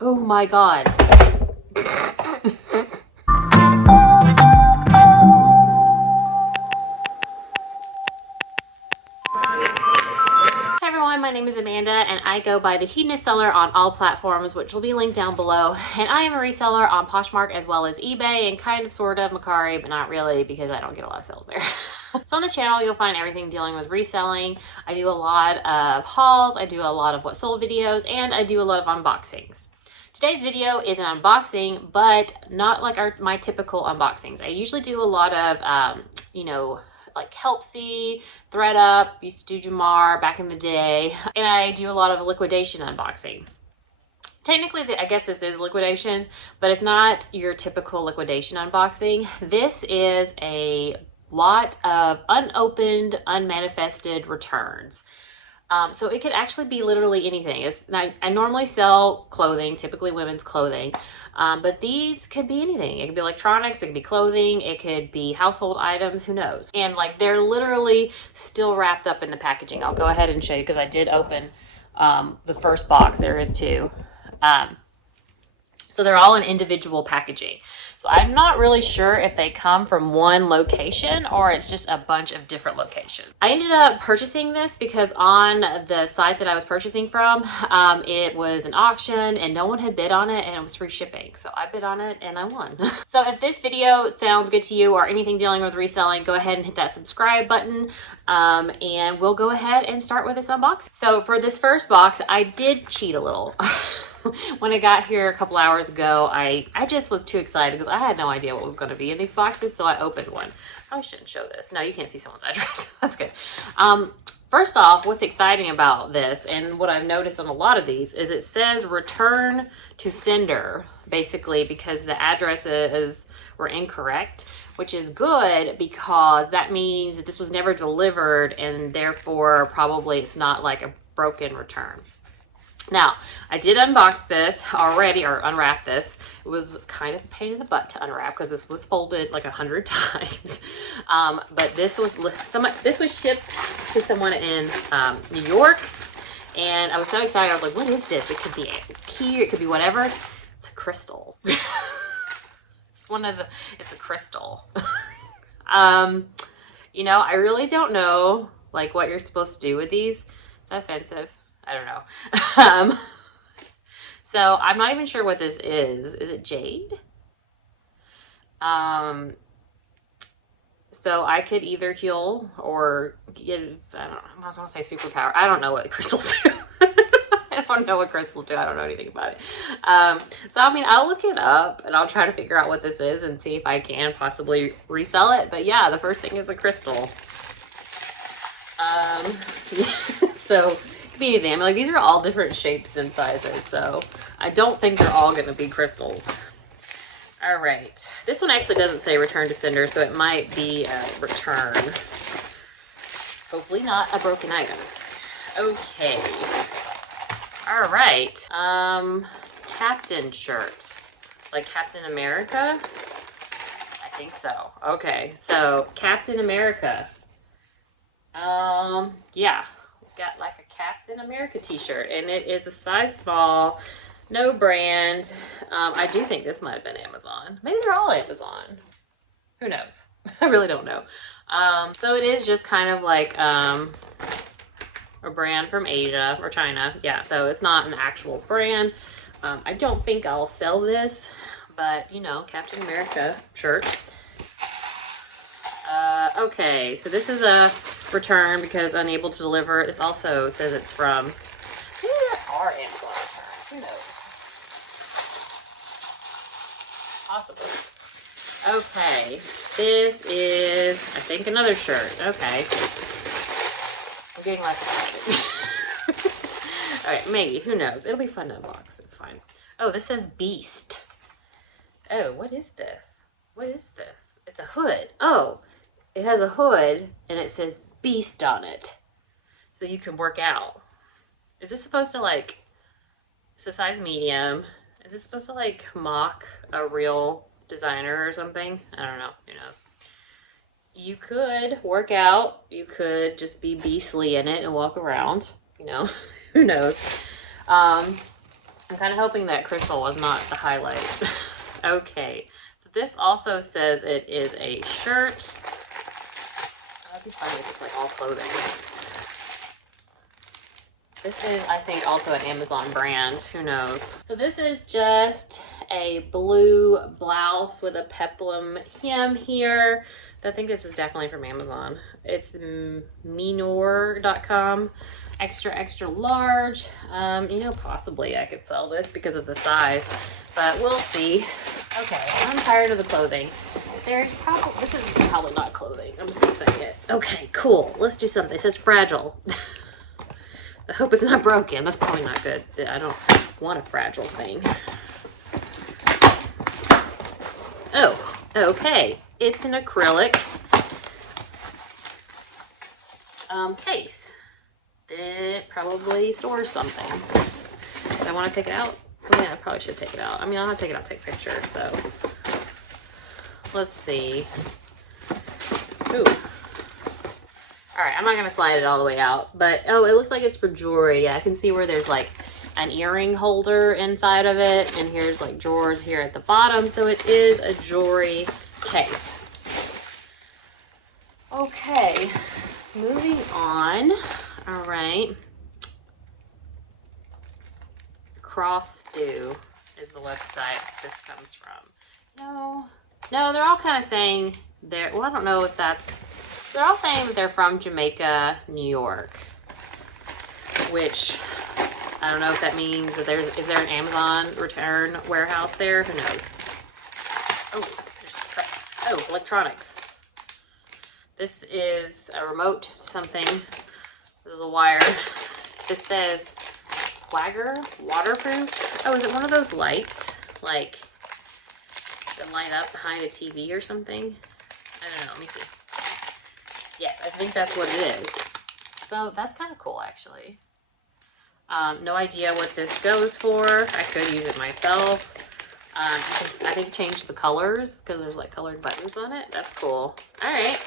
Oh my God. My name is Amanda and I go by the HedonistSeller on all platforms, which will be linked down below. And I am a reseller on Poshmark as well as eBay and kind of sort of Mercari, but not really because I don't get a lot of sales there. So on the channel, you'll find everything dealing with reselling. I do a lot of hauls, I do a lot of what sold videos, and I do a lot of unboxings. Today's video is an unboxing, but not like my typical unboxings. I usually do a lot of, like Helpsy, ThreadUp, used to do Jamar back in the day, and I do a lot of liquidation unboxing. Technically, I guess this is liquidation, but it's not your typical liquidation unboxing. This is a lot of unopened, unmanifested returns. So it could actually be literally anything. I normally sell clothing, typically women's clothing, but these could be anything. It could be electronics, it could be clothing, it could be household items, who knows? And like they're literally still wrapped up in the packaging. I'll go ahead and show you because I did open the first box. There is two. So they're all in individual packaging. So I'm not really sure if they come from one location or it's just a bunch of different locations. I ended up purchasing this because on the site that I was purchasing from, it was an auction and no one had bid on it and it was free shipping. So I bid on it and I won. So if this video sounds good to you or anything dealing with reselling, go ahead and hit that subscribe button and we'll go ahead and start with this unboxing. So for this first box, I did cheat a little. When I got here a couple hours ago, I just was too excited because I had no idea what was going to be in these boxes, so I opened one. I shouldn't show this. No, you can't see someone's address. That's good. First off, what's exciting about this, and what I've noticed on a lot of these, is it says return to sender, basically, because the addresses were incorrect, which is good because that means that this was never delivered, and therefore probably it's not like a broken return. Now, I did unbox this already, or unwrap this. It was kind of a pain in the butt to unwrap because this was folded like 100 times. But this was shipped to someone in New York, and I was so excited. I was like, "What is this? It could be a key, it could be whatever." It's a crystal. It's a crystal. I really don't know like what you're supposed to do with these. Is that offensive? I don't know. So I'm not even sure what this is. Is it jade? So I could either heal or give, I was going to say superpower. I don't know what crystals do. I don't know what crystals do. I don't know anything about it. So I mean, I'll look it up and I'll try to figure out what this is and see if I can possibly resell it. But yeah, the first thing is a crystal. So be them. Like these are all different shapes and sizes, so I don't think they're all going to be crystals. All right, this one actually doesn't say return to sender, so it might be a return. Hopefully not a broken item. Okay. All right. Captain shirt, like Captain America. I think so. Okay, so Captain America. Yeah, we've got like a Captain America t-shirt, and it is a size small, no brand. I do think this might have been Amazon. Maybe they're all Amazon. Who knows? I really don't know. So it is just kind of like a brand from Asia or China. Yeah, so it's not an actual brand. I don't think I'll sell this, but Captain America shirt. Okay, so this is a return because unable to deliver. This also says it's from, maybe there are Amazon returns, who knows? Possibly. Okay, this is, I think, another shirt. Okay. I'm getting less excited. All right, maybe, who knows? It'll be fun to unbox, it's fine. Oh, this says Beast. Oh, what is this? What is this? It's a hood. Oh, it has a hood and it says Beast on it. So you can work out. Is this supposed to like, it's a size medium. Is this supposed to like mock a real designer or something? I don't know, who knows. You could work out. You could just be beastly in it and walk around, who knows. I'm kind of hoping that crystal was not the highlight. Okay, so this also says it is a shirt. That'd be funny if it's like all clothing. This is, I think, also an Amazon brand. Who knows? So this is just a blue blouse with a peplum hem here. I think this is definitely from Amazon. It's minor.com. Extra, extra large. You know, possibly I could sell this because of the size, but we'll see. Okay, I'm tired of the clothing. There's probably, this is probably not clothing. I'm just gonna say it. Okay, cool. Let's do something. It says fragile. I hope it's not broken. That's probably not good. I don't want a fragile thing. Oh, okay. It's an acrylic case. It probably stores something. Do I want to take it out? Oh, yeah, I probably should take it out. I mean, I'll have to take it out, take pictures, so. Let's see. Ooh. All right, I'm not gonna slide it all the way out, but oh, it looks like it's for jewelry. Yeah, I can see where there's like an earring holder inside of it, and here's like drawers here at the bottom, so it is a jewelry case. Okay, moving on. All right. Crossdo is the website this comes from. No, they're all kind of saying they're, well, I don't know if that's, they're all saying that they're from Jamaica, New York, which I don't know if that means that is there an Amazon return warehouse there? Who knows? Oh, electronics. This is a remote to something. This is a wire. This says Swagger waterproof. Oh, is it one of those lights? Like, that light up behind a TV or something? I don't know. Let me see. Yes, I think that's what it is. So that's kind of cool, actually. No idea what this goes for. I could use it myself. You can, I think, change the colors because there's like colored buttons on it. That's cool. All right.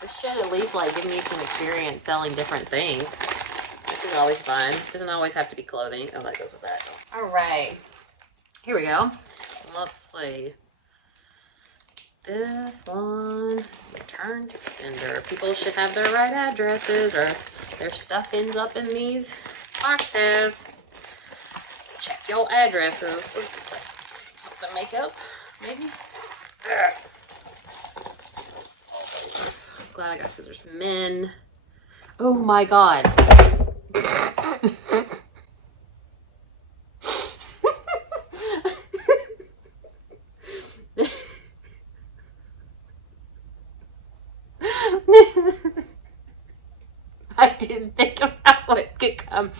This should at least like give me some experience selling different things, which is always fun. Doesn't always have to be clothing. Oh, that goes with that. All right. Here we go. Let's see. This one, return to sender. People should have their right addresses or their stuff ends up in these boxes. Check your addresses. What is this? Something makeup, maybe? Glad I got scissors. Men. Oh my God. I didn't think about what could come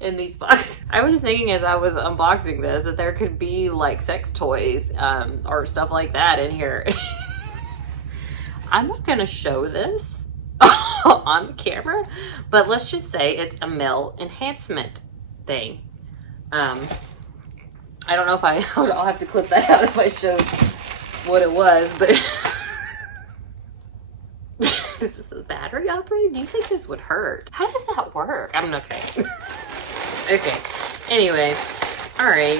in these boxes. I was just thinking as I was unboxing this that there could be like sex toys or stuff like that in here. I'm not going to show this on the camera, but let's just say it's a male enhancement thing. I don't know if I'll have to clip that out if I show what it was, but is this a battery operated? Do you think this would hurt? How does that work? I'm okay. Okay. Anyway. All right.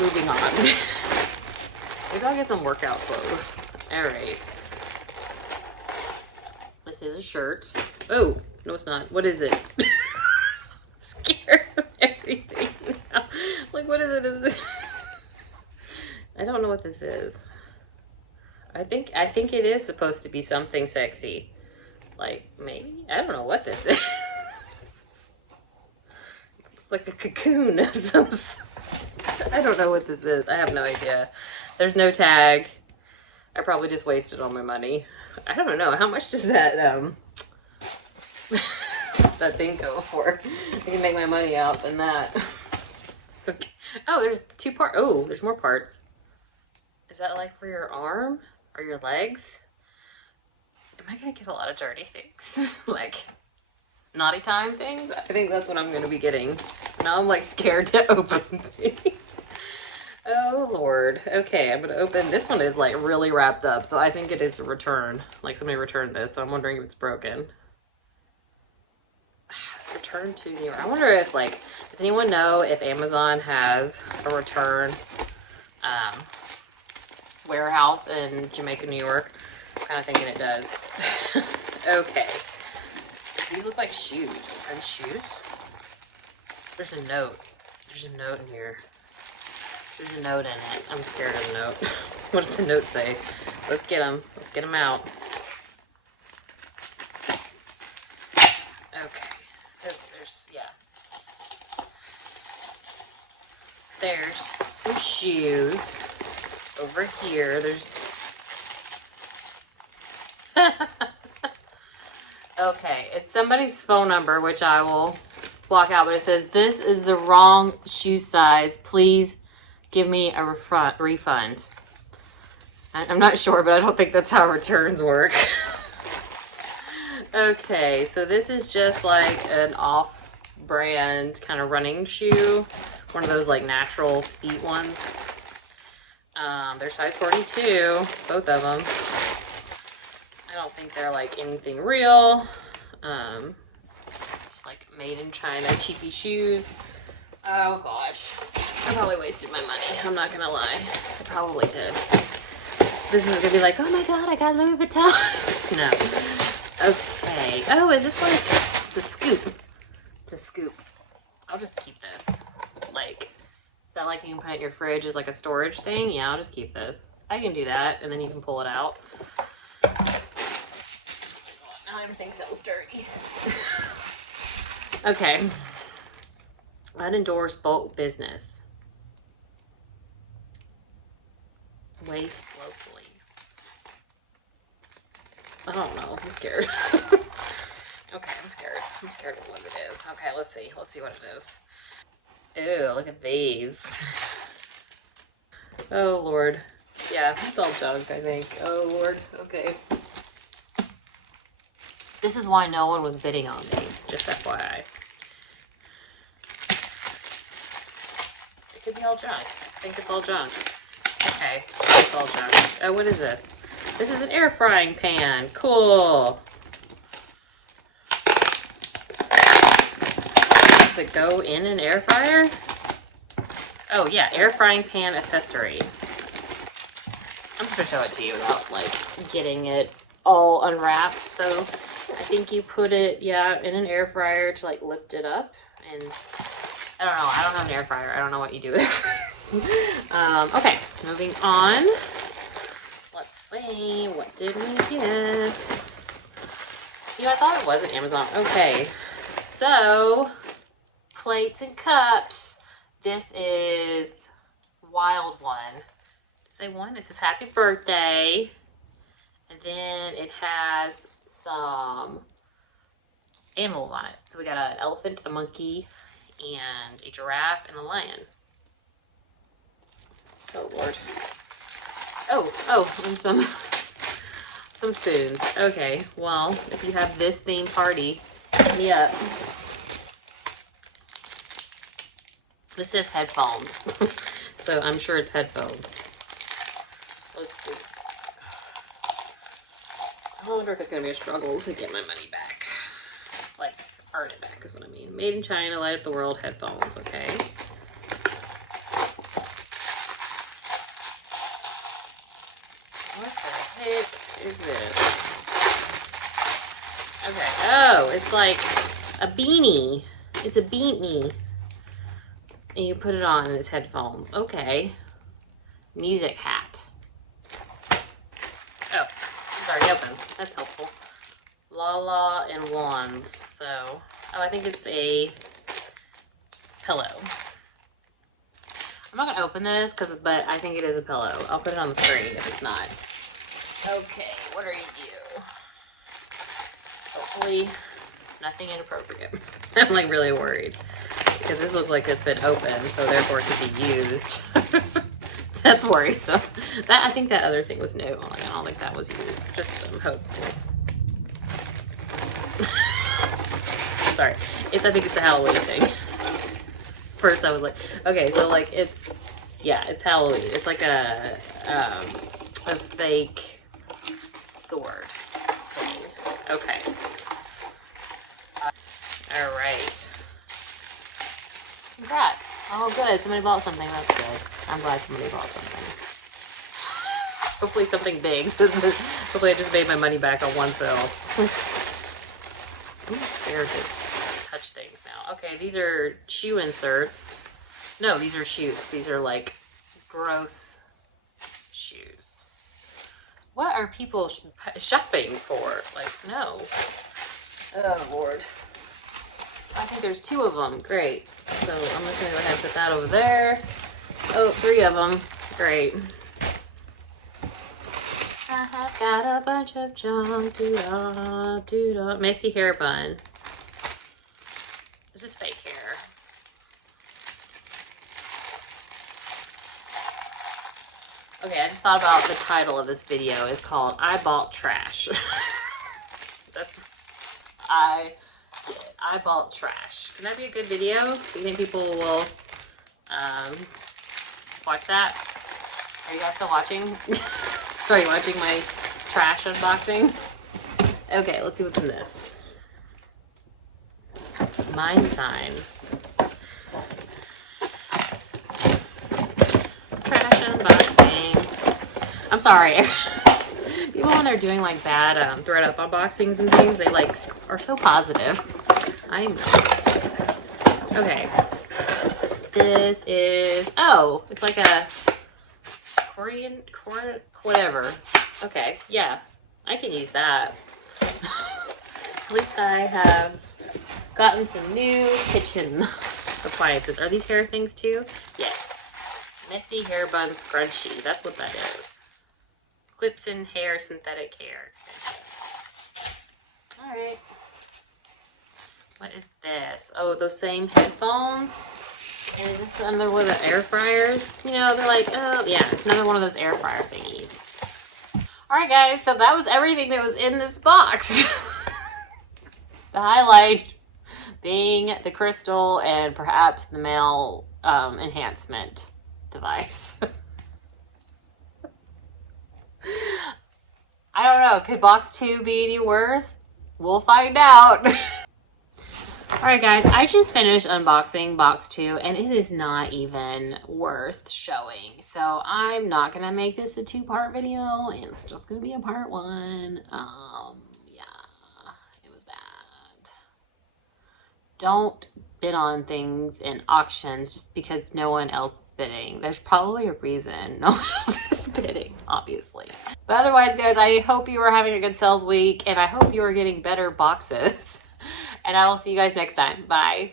Moving on. Maybe I'll get some workout clothes. All right. This is a shirt. Oh, no, it's not. What is it? Scared of everything now. Like, what is it? Is it? I don't know what this is. I think it is supposed to be something sexy. Like, maybe? I don't know what this is. It's like a cocoon of some sort. I don't know what this is. I have no idea. There's no tag. I probably just wasted all my money. I don't know. How much does that, that thing go for? I can make my money out than that. Okay. Oh, there's 2 parts. Oh, there's more parts. Is that like for your arm? Or your legs? Am I gonna get a lot of dirty things? Like naughty time things? I think that's what I'm gonna be getting. Now I'm like scared to open things. Oh Lord. Okay, I'm gonna open. This one is like really wrapped up, so I think it is a return. Like somebody returned this, so I'm wondering if it's broken. It's returned to New York. I wonder if like, Does anyone know if Amazon has a return warehouse in Jamaica, New York? I'm kind of thinking it does. Okay. These look like shoes. Are these shoes? There's a note. There's a note in here. There's a note in it. I'm scared of the note. What does the note say? Let's get them. Let's get them out. Okay. There's, yeah. There's some shoes. Over here, there's... Okay, it's somebody's phone number, which I will block out, but it says, "This is the wrong shoe size. Please give me a refund." I'm not sure, but I don't think that's how returns work. Okay, so this is just like an off-brand kind of running shoe. One of those like natural feet ones. They're size 42, both of them. I don't think they're like anything real. Just like made in China, cheapy shoes. Oh gosh, I probably wasted my money. I'm not gonna lie, I probably did. This is gonna be like, oh my god, I got Louis Vuitton. No. Okay. Oh, is this like, it's a scoop. It's a scoop. I'll just keep this. Like, is that like you can put it in your fridge as like a storage thing? Yeah, I'll just keep this. I can do that, and then you can pull it out. Now everything smells dirty. Okay. Unendorsed bulk business. Waste locally. I don't know. I'm scared. Okay, I'm scared. I'm scared of what it is. Okay, let's see. Let's see what it is. Ew, look at these. Oh, Lord. Yeah, it's all junk, I think. Oh, Lord. Okay. This is why no one was bidding on these. Just FYI. It could be all junk. I think it's all junk. Okay. It's all junk. Oh, what is this? This is an air frying pan. Cool. Does it go in an air fryer? Oh yeah, air frying pan accessory. I'm just gonna show it to you without like getting it all unwrapped. So I think you put it, yeah, in an air fryer to like lift it up. And I don't know, I don't have an air fryer. I don't know what you do with it. Okay, moving on. Let's see, what did we get? You know, I thought it was an Amazon. Okay, so plates and cups. This is Wild One. Say one. It says happy birthday. And then it has some animals on it. So we got an elephant, a monkey, and a giraffe, and a lion. Oh, Lord. Oh, and some spoons. Okay, well, if you have this themed party, hit me up. This says headphones. So I'm sure it's headphones. Let's see. I wonder if it's going to be a struggle to get my money back. Like, earn it back is what I mean. Made in China, light up the world, headphones, okay. What the heck is this? Okay, oh, it's like a beanie. It's a beanie. And you put it on and it's headphones. Okay. Music hat. Oh, it's already open. That's helpful. La and wands. So, oh, I think it's a pillow. I'm not gonna open this, but I think it is a pillow. I'll put it on the screen if it's not. Okay, what are you? Hopefully, nothing inappropriate. I'm like really worried because this looks like it's been opened, so therefore it could be used. That's worrisome. That I think that other thing was new. Like, I don't think that was used. Just hopeful. Sorry. I think it's a Halloween thing. First I was like, okay, so like it's Halloween. It's like a fake sword thing. Okay. All right. Congrats. Oh, good. Somebody bought something. That's good. I'm glad somebody bought something. Hopefully something big. Hopefully I just made my money back on one sale. I'm scared to touch things now. Okay, these are shoe inserts. No, these are shoes. These are like gross shoes. What are people shopping for? Like, no. Oh, Lord. I think there's 2 of them. Great. So I'm just going to go ahead and put that over there. Oh, 3 of them. Great. I have got a bunch of junk. Doo-dah, doo-dah. Messy hair bun. This is fake hair. Okay, I just thought about the title of this video. It's called I Bought Trash. That's... I bought trash. Can that be a good video? Do you think people will watch that? Are you guys still watching? Are you watching my trash unboxing? Okay, let's see what's in this. Mine sign. Trash unboxing. I'm sorry. People when they're doing like bad thread up unboxings and things, they like are so positive. I'm not. Okay. This is, oh, it's like a Korean, whatever. Okay, yeah, I can use that. At least I have gotten some new kitchen appliances. Are these hair things too? Yes. Messy hair bun scrunchie. That's what that is. Clips in hair, synthetic hair extension. All right. What is this? Oh, those same headphones. And is this another one of the air fryers? You know, they're like, oh, yeah, it's another one of those air fryer thingies. All right, guys, so that was everything that was in this box. The highlight being the crystal and perhaps the male enhancement device. I don't know. Could box 2 be any worse? We'll find out. Alright guys, I just finished unboxing box 2 and it is not even worth showing. So I'm not going to make this a 2-part video. It's just going to be a part 1. Yeah, it was bad. Don't bid on things in auctions just because no one else is bidding. There's probably a reason no one else is bidding, obviously. But otherwise, guys, I hope you are having a good sales week and I hope you are getting better boxes. And I will see you guys next time. Bye.